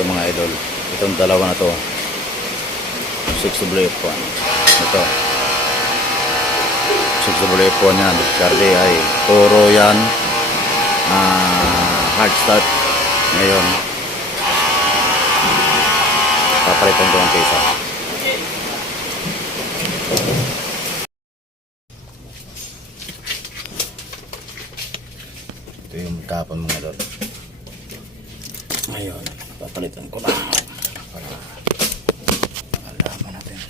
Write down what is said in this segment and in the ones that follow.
ito mga idol. Itong dalawa na to 6WF1 ito 6WF1 yan. Diskarte ay puro yan hard start. Ngayon papalitan ko ang pesa. Ito yung magkapon mga idol. Ngayon papalitan ko na para malaman natin.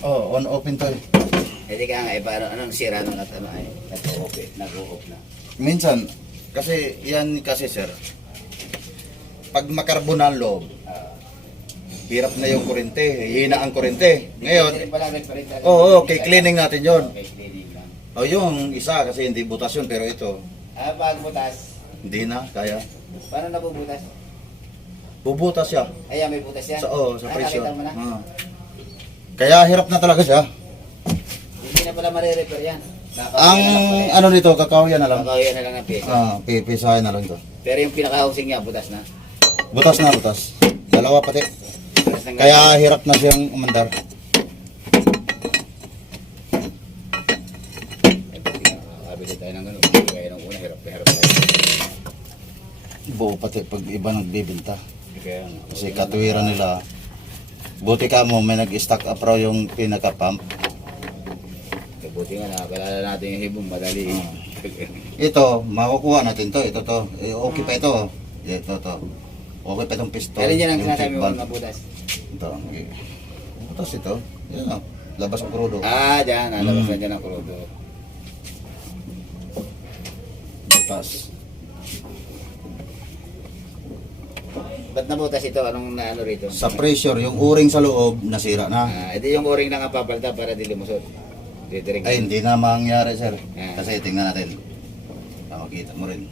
Oh, on open to eh. Hindi ka nga, paano, anong sira nung ay, nag-o-off na. Minsan, kasi yan kasi sir, pag makarbon ang loob, hirap na yung kurente, hina ang kurente. Ngayon, okay, cleaning natin yon. Okay, cleaning lang. O yung isa kasi hindi butas yun, pero ito, Pag butas, hindi na, kaya. paano nabubutas? Bubutas siya. Ayan, may butas yan. Sa pressure. Nakalitan mo na? Kaya hirap na talaga siya. Hindi na pala marirepair yan. Ang ano nito, kakahuyan na lang. Kakahuyan na lang ng pesa. Pipisahin na lang ito. Pero yung pinaka-housing niya, butas na. Butas na, butas. Dalawa pati. Butas na Kaya hirap na siyang umandar. Kabili tayo ng gano'n. Kaya nung una, hirap tayo. Buo pati pag iba nagbibinta. Kaya, Kasi katuwiran nila. Buti ka mo, may nag-stock up raw yung pinaka-pump. buti nga, nakakalala natin yung hibong, madali. Ito, makukuha natin to. Ito to. Okay pa ito. Ito to. Okay pa itong piston. Pero yan ang yung sinasabi check mo valve. mga butas. Ito. Butas ito. Yan o. Labas ang krudo. Dyan, nalabas na dyan ang krudo. Butas. Ba't nabutas ito? Anong naano rito? Sa pressure, yung o-ring sa loob, nasira na. Ito yung o-ring na nga papalitan para di lumusot. Ditiring. Ay, hindi na mangyari, sir. Ah. Kasi tingnan natin. Makikita mo rin.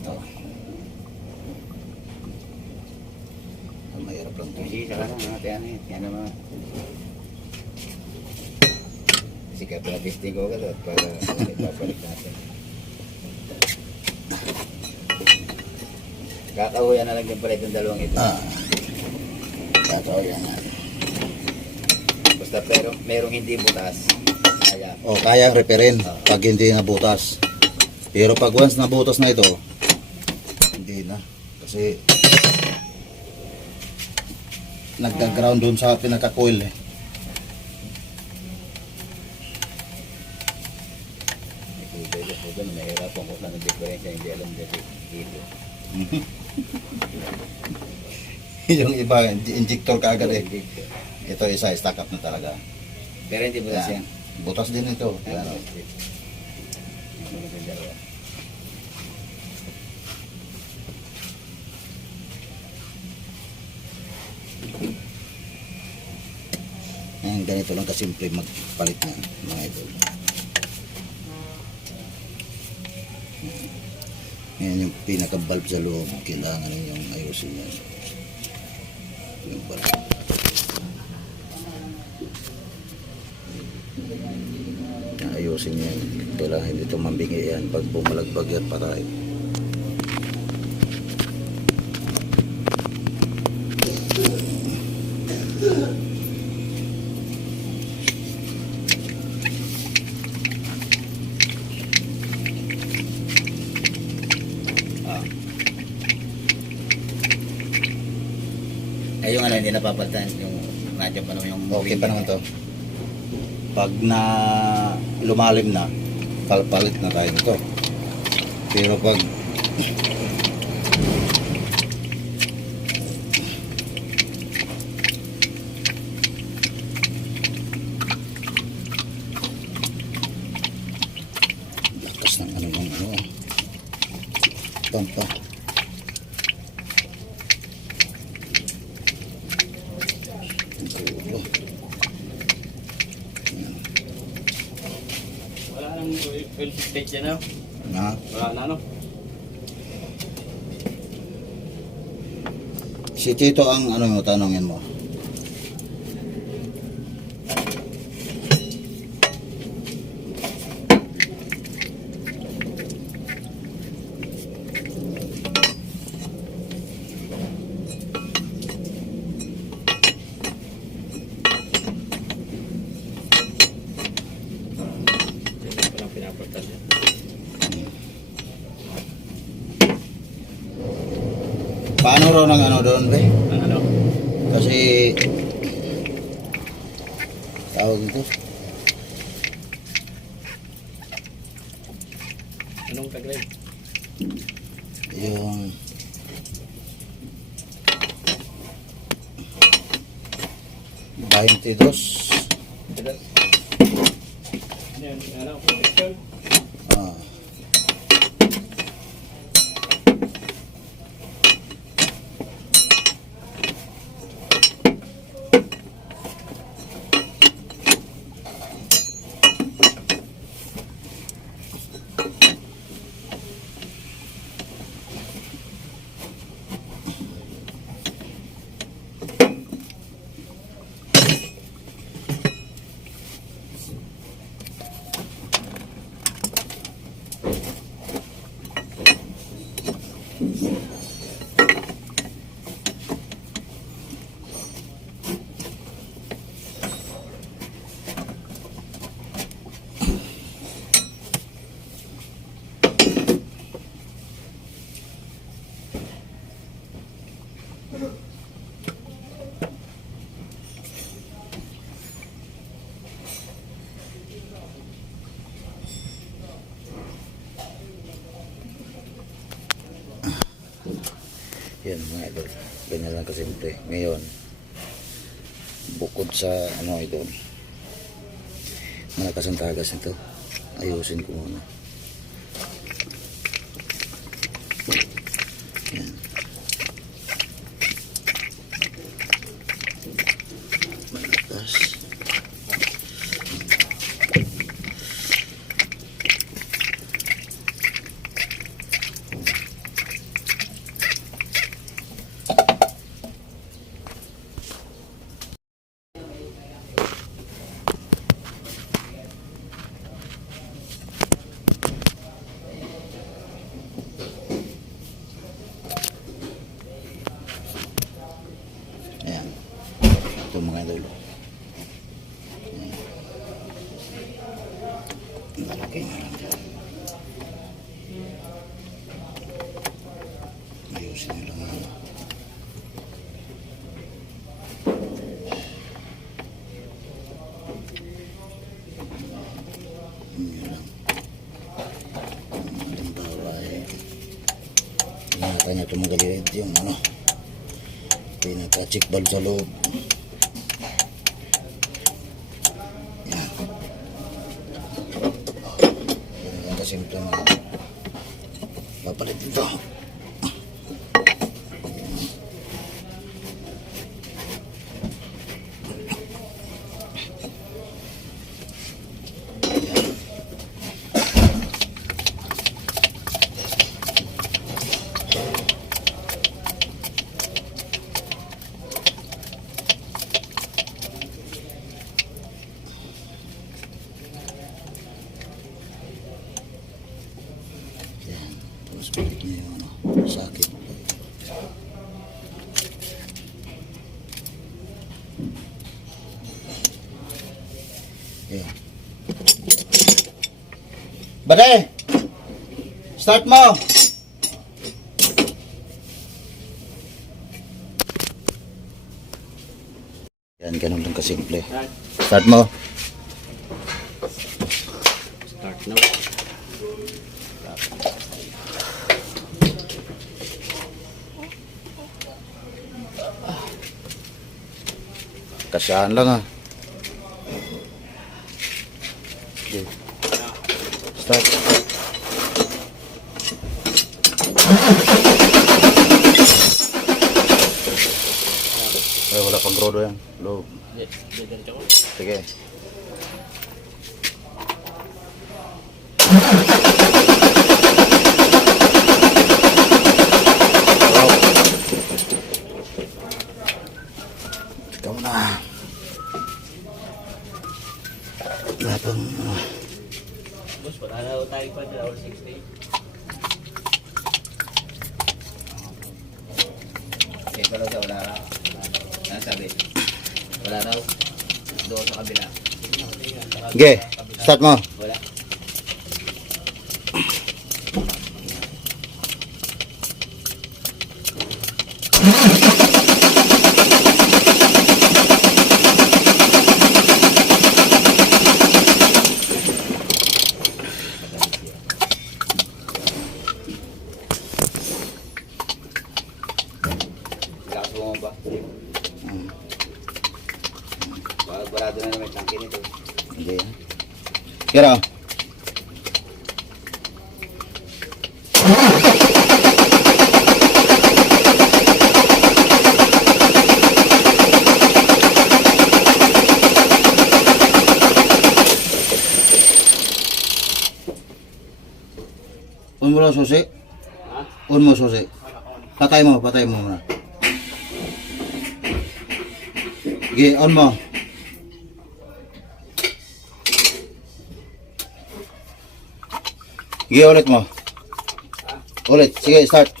Ito. Mahirap lang ito. Sige, saka lang mga tiyan eh. Yan naman. Sikat na testing ko agad para ipapalik natin. Kakahuyan na lang din pala itong dalawang ito. Kakahuyan na. Basta pero merong hindi butas. Kaya. Kaya reparin pag hindi nabutas. Pero pag once nabutas na ito, hindi na. Kasi nagka-ground dun sa pinaka-coil eh. Mahirapan ko lang ang diferensya, hindi alam dito. Yung iba, injector ka agad eh. Ito isa, stack up na talaga. Pero hindi butas yan. Butas din ito. Yan. Ayan, ganito lang kasimple magpalit na mga idol. Ayan yung pinaka-valve sa loob. Kailangan yung ayusin yan. Yung valve. Ayusin yan. Kailangan hindi ito mambingi yan. Pag bumalagbag yan, patay. Ay, yung ano, hindi napapalitan. Yung nandiyan pa naman yung Okay pa naman to. Pag na lumalim na, palit na tayo nito. Pero pag lakas ng pampa. stage yan, Na? wala na, no? Si Tito ang ano mo, tanongin mo. Walang pinaportal yan. Paano raw ng ano doon, be? Ang ano? Kasi tawag ito. Anong tag-live? Yung $22. Yan, ano, protection. Ah. Yan mga idol. Ganyan lang kasimple. Ngayon, bukod sa ano idol, malakas ang tagas nito. Ayusin ko muna. Yan. Malakas. Ayan. Ito mga idol. Ayan. Malaki na lang. Ayusin nyo lang muna. Yun lang. Halimbawa ingatan nyo ito magaliit yung ano, pinaka-check valve sa loob. Yan. Yan ang kasimple mga papalit ito. Yan. Tapos balik nyo yung ano, sakit. Yan. Bade! Start mo! Yan, ganun lang kasimple. Start. Start mo. Start now. Kasyahan lang ah. Okay. Start. Ay, wala pang grodo yan. Loob. Diretso ko. Sige. Eh, pero daw, wala raw. Ano sabi? Wala raw. Doon sa kabila. Sige, start mo. Wala. Lakas mo ba? Barado na naman yung tangke nito. Hindi. Pero, un mo lang susi. Un mo susi. Patay mo muna. Sige, on mo. Sige, ulit mo. Ulit, sige, start.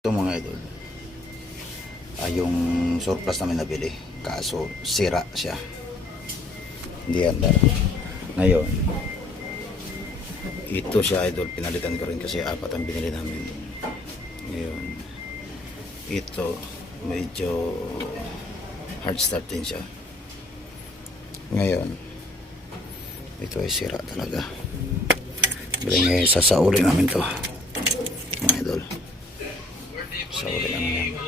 Ito mga idol, yung surplus namin nabili, kaso sira siya, hindi andar. Ngayon ito siya idol, pinalitan ko rin kasi 4 ang binili namin. Ngayon ito medyo hard start din siya. Ngayon ito ay sira talaga. Ngayon sasaulin namin to mga idol. Sa uli namin yan.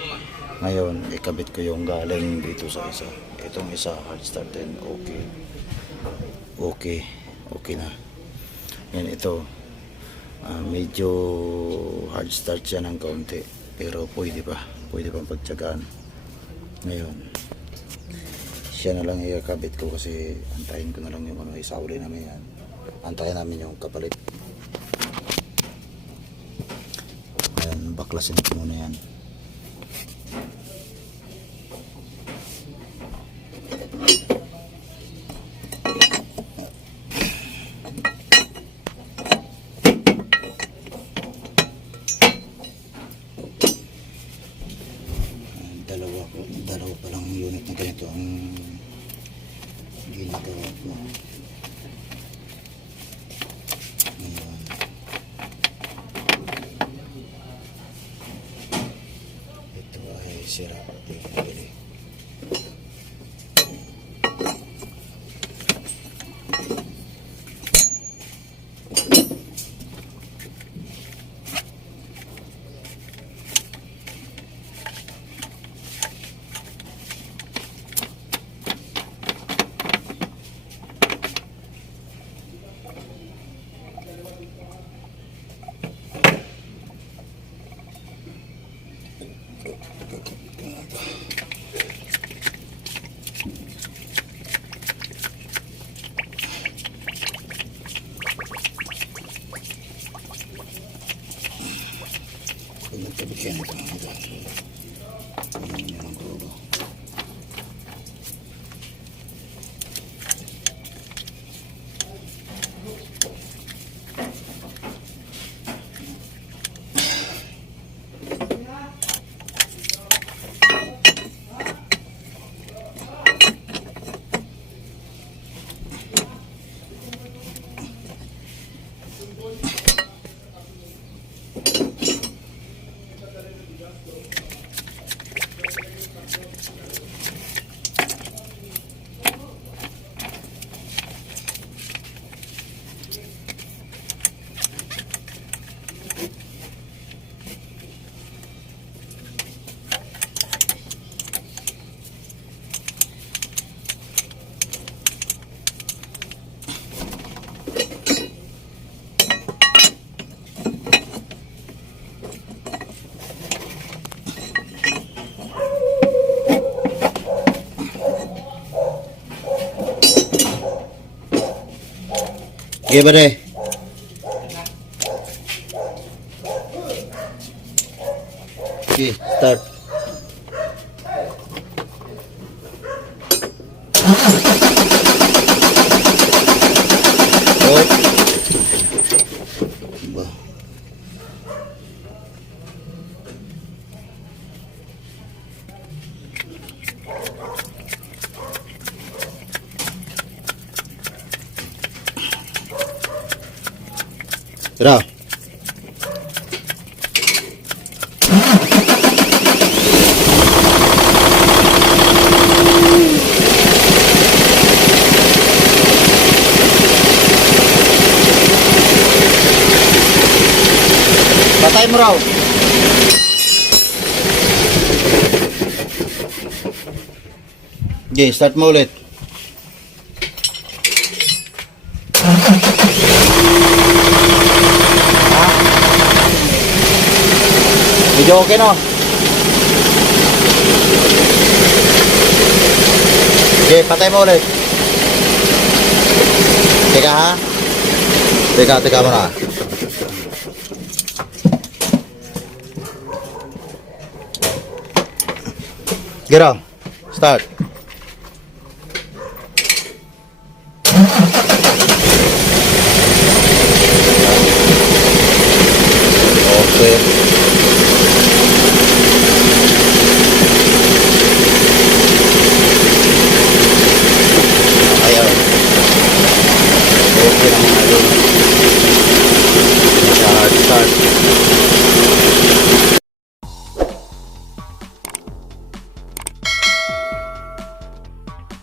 Ngayon, ikabit ko yung galing dito sa isa. Itong isa, hard start din. Okay na. Yan, ito. Medyo hard start siya ng kaunti. Pero pwede pang pagtsagaan. Ngayon, siya na lang ikakabit ko kasi antayin ko na lang yung isauli namin yan. Antayin namin yung kapalit. Baklasin ko muna yan. Dalawa pa lang unit na ganito ang ginagawa ko. Sira pati nabili. Okay, pare. Okay, start. Go. Ba. Tara. Patay mo raw. Okay, start mo ulit. Medyo okay no? Okay, patay mo ulit. Teka ha? Teka mo na. Get up. Start. Okay.